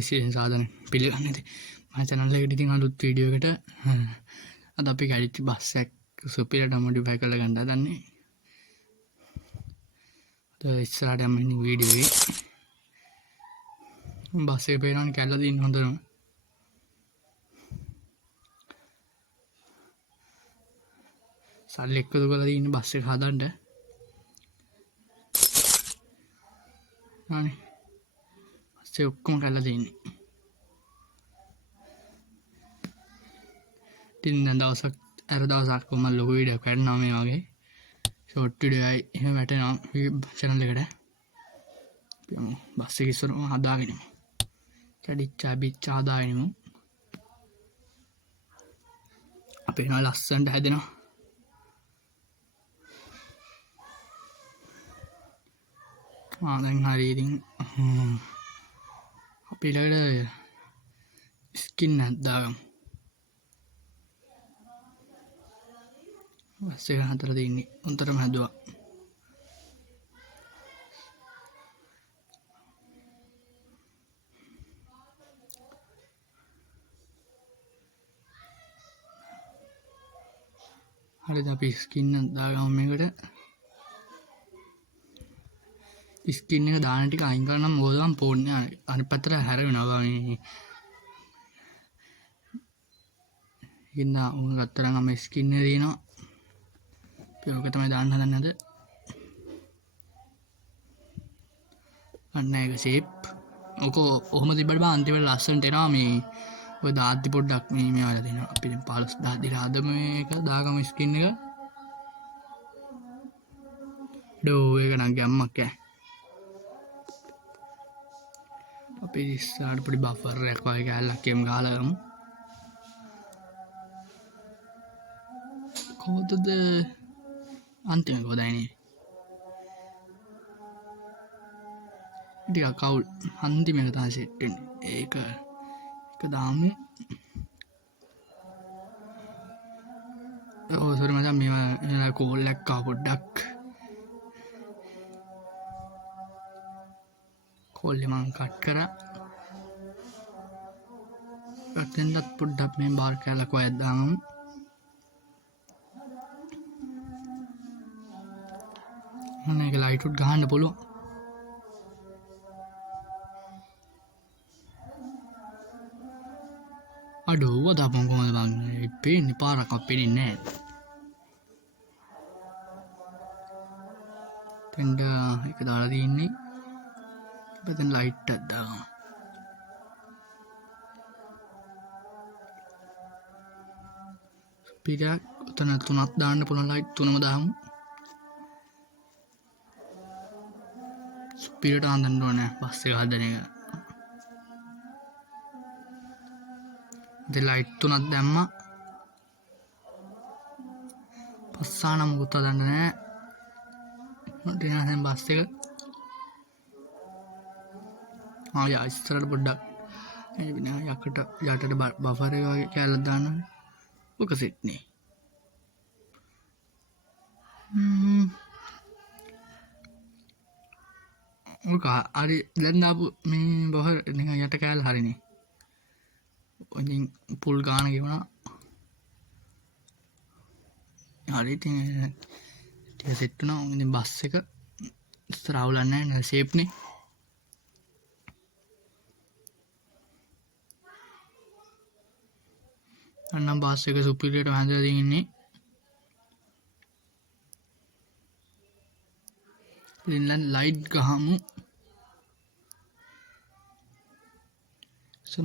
අයිසියෙන් සාධන පිළිගන්න ඇති මම channel එකට ඉතින් අලුත් වීඩියෝ එකට අද අපි ගඩිච්ච බස් එකක් සුපිරියට මොඩිෆයි කරලා ගන්න හදන්නේ. ඉස්සරහට යන්න ඉන්නේ වීඩියෝ එකේ. බස් එක පේනවනේ කැල්ල දින්න හොඳටම. සල්ලි එක්කද කරලා දින්නේ බස් එක හදන්න. අනේ බස් එක ඔක්කොම කැල්ල දින්නේ. ඉතින් දැන් දවසක් අර දවසක් මම ලොකු වීඩියෝ එකක් කරනවා මේ වගේ ෂෝට් වීඩියෝ එකයි එහෙම වැටෙනවා channel එකට. අපි යමු බස් එක ඉස්සරහම හදාගෙන ඉමු. කැඩිච්ච හදාගෙන ඉමු. අපේ නා ලස්සනට හැදෙනවා. දැන් හරි ඉතින් අපි ළඟට ස්කින් හදාගමු. බස් එක හතර තියෙන්නේ උන්තරම හැදුවා. හරිද අපි ස්කින් දාගමු මේකට. ස්කින් එක දාන ටික අයින් කරනම් මොකද මම පොන්නේ අනිත් පැත්තට හැරෙනවා මේ. ඉතින් උන් ගත්තරන් මම ස්කින් එක දිනවා. ඒක තමයි දාන්න හදන්නේ අද. අන්න ඒක ෂේප්. ඔක ඔහොම තිබ්බට බා අන්තිමට ලස්සනට එනවා මේ. ඔය දාද්දි පොඩ්ඩක් මේ වල දෙනවා. අපි දැන් 15 දාද්දි හදමු මේක දාගමු ස්කින් එක. ඩෝ ඒක නම් ගැම්මක් ඈ. අපි ඉස්සරහට පොඩි බෆර් එකක් වගේ කැලලක් එම් ගහලා ගමු. කොහොමද අන්තිම කොටයිනේ. ටිකක් කවුල් අන්තිම එක තමයි සෙට් වෙන්නේ. ඒක දාමු. සෝරි මචං මේවා කෝල් එකක් ආව පොඩ්ඩක්. කෝල් එක මම කට් කරා. අතෙන්දත් පොඩ්ඩක් මේ බාර් කැලක් වයත් දාමු. මේක ලයිට් උඩ් ගහන්න පුළුවන්. අඩෝ වදාපන් කොහමද බං පේන්නේ පාරක් අපේන්නේ නැහැ. තෙන්ඩ එක දාලා තියෙන්නේ. ඉතින් ලයිට් එකක් දාගමු. ස්පීඩ් උතන තුනක් දාන්න පුළුවන් ලයිට් තුනම දාමු. ස්පීඩට ආන්දන්න ඕනේ බස් එක හදන එක. ඉතින් ලයිට් තුනක් දැම්මා. පස්සාන මොකුත් හදන්න නැහැ. දැන් බස් එක ආය ඉස්සරහට පොඩ්ඩක් යකට බෆර් එක වගේ කැලක් දාන්න. ඔක සෙට් නේ. ඔක හරි දැන් දාපු මේ බෆර් නිකන් යට කැල හරිනේ. ඔයින් පුල් ගාන ගෙවුණා. හරි ඉතින් ටික සෙට් වුණා. ඉතින් බස් එක ඉස්සර අවුලන්නේ නැහැ ෂේප් නේ. අන්නම් බස් එක සුපිරියට හැදලා තියෙන්නේ. ඉතින් ලයිට් ගහමු.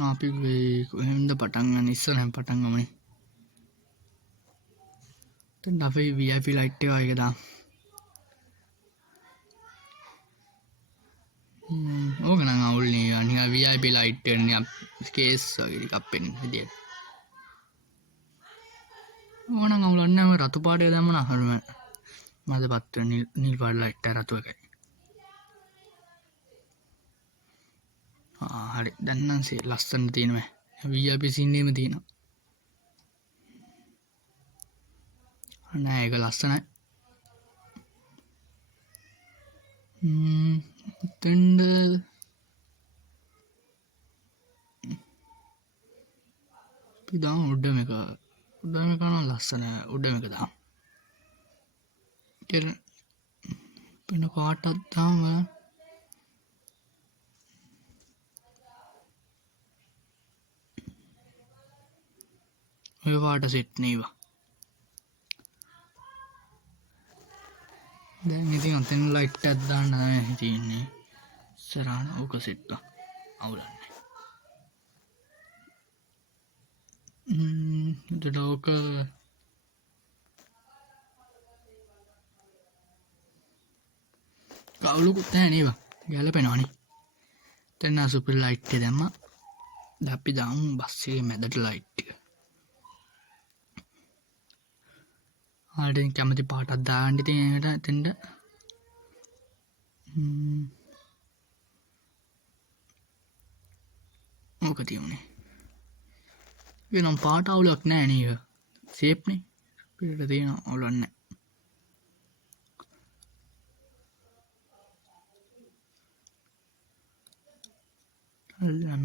අපි කොහෙන්ද පටන් ගන්න ඉස්සරහින් පටන් ගමුනේ. දැන් අපි VIP ලයිට් එක වගේ දාමු. ඕක නම් අවුල් නේ. නිකන් VIP ලයිට් එක නිකන් කේස් වගේ ටිකක් පෙනෙන විදියට. ඕනනම් අවුලක් නැහැ. රතු පාටේ දැම්මම හරිම මදපත් වෙන නිල් පාට ලයිට් එක රතු එකයි. හරි දැන් නම් ලස්සන තියෙනවා. VIP සීන් එකෙම තියෙනවා. නෑ ඒක ලස්සනයි. තෙන්ඩ දාමු උඩම එක නම් ලස්සන උඩම එක දාමු. වෙන පාටක් දාම ඔය පාට සෙට් නේවා. දැන් ඉතින් ඔතෙන් ලයිට් එකක් දාන්න තමයි තියෙන්නේ. සරාන ඕක සෙට් එක අවුලන්නේ. එතකොට ඕක කවුලුකුත් නැහැ නේවා. ගැලපෙනවනේ. දැන් සුපර් ලයිට් එක දැම්මා. දැන් අපි දාමු බස් එකේ මැදට ලයිට් එක. ආඩෙන් කැමති පාටක් දාන්න ඉතින් ඒකට එතෙන්ට ඕක තියුනේ. වෙනම් පාට අවුලක් නැහැ නේද? ෂේප් නේ. පිටට තියෙන අවුලක් නැහැ.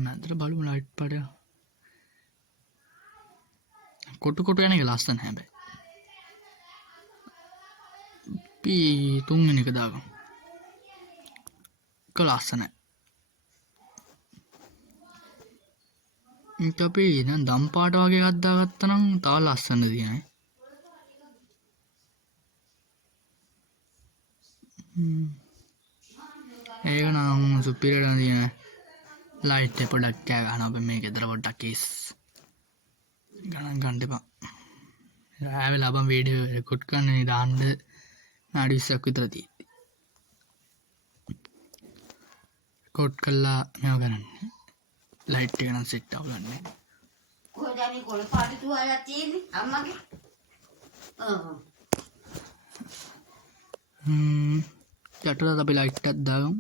මැදට බලමු ලයිට් පාට. කොටු යන එක ලස්සන හැබැයි. අපි තුන්වෙනි එක දාගමු. ඒක ලස්සනයි. ඒක අපි දැන් දම් පාට වගේ එකක් දාගත්තා නම් තව ලස්සනද තියෙන්නේ. ඒක නම් සුපිරියට තියෙන ලයිට් එක පොඩ්ඩක් කෑ ගන්න අපි මේක ඇදලා පොඩ්ඩක් කේස් ගණන් ගන්න එපා. රෑ වෙලා අපම් වීඩියෝ රෙකෝඩ් කරන්න දාන්න නාඩි 20ක් විතර තියෙන්නේ. රෙකෝඩ් කළා මේව කරන්න. ලයිට් එක නම් සෙට් අවුලන්නේ. කොහෙද මේ කොළ පාට තුවාලයක් තියෙන්නේ අම්මගේ? යටට අපි ලයිට් එකක් දාගමු.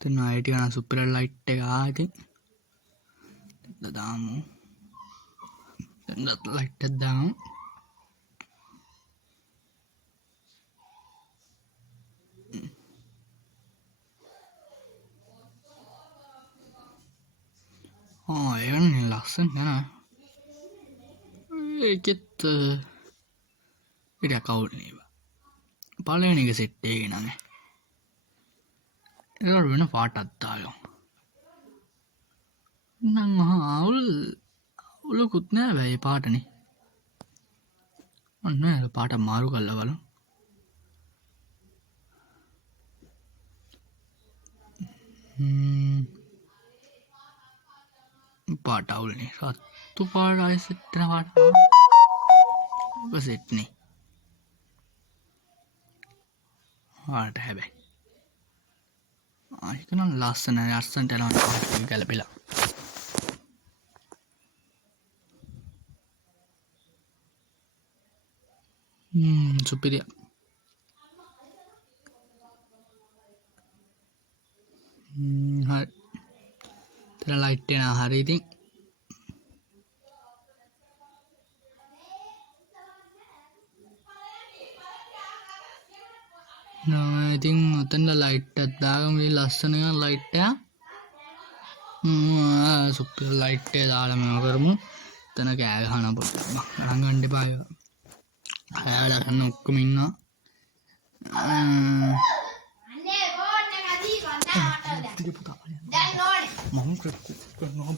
then IT kan super light එක ආදී දාමු. then light එක දාමු. ඒකනේ ලස්සන නේද? ඒකෙත් ඉතින් කවුල් නේ. පළවෙනි එක සෙට් එකේ නනේ. ඒක වෙන පාටක් දාගමු. නම් අවුලකුත් නෑ බෑ මේ පාටනේ. අන්න ඒක පාට මාරු කරලා බලමු. පාට අවුලනේ. සත්තු පාට ආයෙ සෙට් වෙන පාට. ඔක සෙට් නේ. පාට හැබැයි. ඒක නම් ලස්සනයි. අස්සන්ට යනවා ගැලපෙලා. සුපිරිය. හරි. තර ලයිට් එන හරි ඉතින්. ඉතින් ඔතන ලයිට් එකක් දාගමු. මේ ලස්සන ලයිට් එක. සුපිරි ලයිට් එක දාලා මේව කරමු. එතන කෑ ගහන පොඩ්ඩක් ගණන් ගන්න එපා. අයාලා ගන්න ඔක්කොම ඉන්නවා. අනේ ඕන්න කදී කොන්දා මට දැන් ඕනේ මම කරනවා.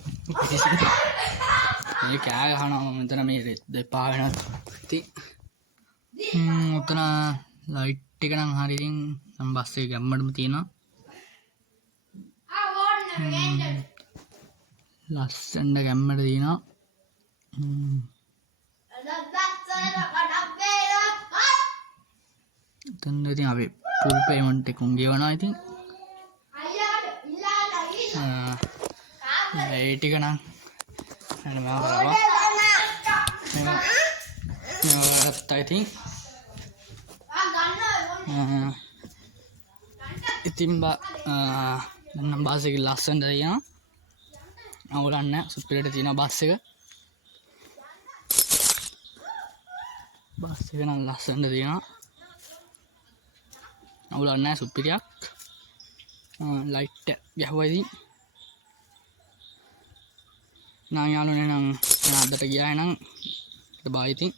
මේ කෑ ගහනවා මෙතන මේ දෙපා වෙනත්. ඉතින් ඔතන ලයිට් එක නම් හරි. ඉතින් මම බස් එක ගැම්මඩම තියෙනවා. ලස්සනට ගැම්මට තියෙනවා. එතන ඉතින් අපි ෆුල් පේමන්ට් එක ගෙවනවා. ඉතින් ඒ ටික නම් මම කරවා ඉතින් ඉතින් නම් බස් එක ලස්සනට තියෙනවා. අවුලක් නැහැ. සුපිරියට තියෙනවා බස් එක. බස් එක නම් ලස්සනට තියෙනවා. අවුලක් නැහැ. සුපිරියක්. ලයිට් ගැහුවා ඉතින් නම් යාළුවනේ නම් දැන් අදට ගියා නම් ඊට බයි ඉතින්